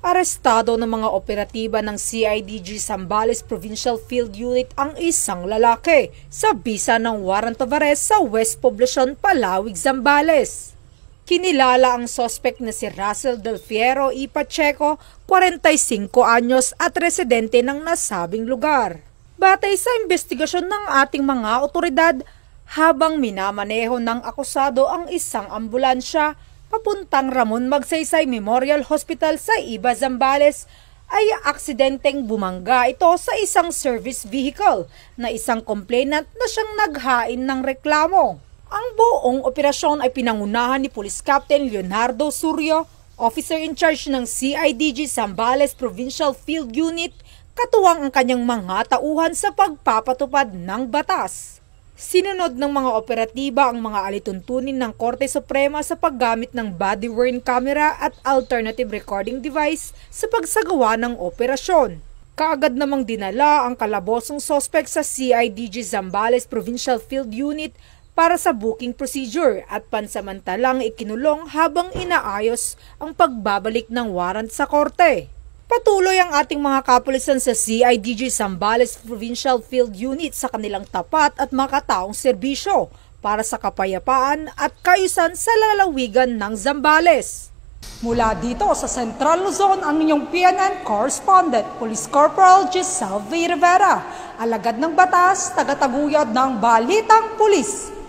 Arestado ng mga operatiba ng CIDG Zambales Provincial Field Unit ang isang lalaki sa bisa ng warrant of arrest sa West Poblacion, Palawig, Zambales. Kinilala ang suspect na si Russell Del Fierro y Pacheco, 45 anyos at residente ng nasabing lugar. Batay sa investigasyon ng ating mga otoridad, habang minamaneho ng akusado ang isang ambulansya papuntang Ramon Magsaysay Memorial Hospital sa Iba, Zambales, ay aksidenteng bumangga ito sa isang service vehicle na isang complainant na siyang naghain ng reklamo. Ang buong operasyon ay pinangunahan ni Police Captain Leonardo Surio, officer in charge ng CIDG Zambales Provincial Field Unit, katuwang ang kanyang mga tauhan sa pagpapatupad ng batas. Sinunod ng mga operatiba ang mga alituntunin ng Korte Suprema sa paggamit ng body-worn camera at alternative recording device sa pagsagawa ng operasyon. Kaagad namang dinala ang kalabosong suspect sa CIDG Zambales Provincial Field Unit para sa booking procedure at pansamantalang ikinulong habang inaayos ang pagbabalik ng warrant sa korte. Patuloy ang ating mga kapulisan sa CIDG Zambales Provincial Field Unit sa kanilang tapat at makataong serbisyo para sa kapayapaan at kaayusan sa lalawigan ng Zambales. Mula dito sa Central Luzon, ang inyong PNN correspondent, Police Corporal Giselle V. Rivera, alagad ng batas, tagataguyod ng Balitang Pulis.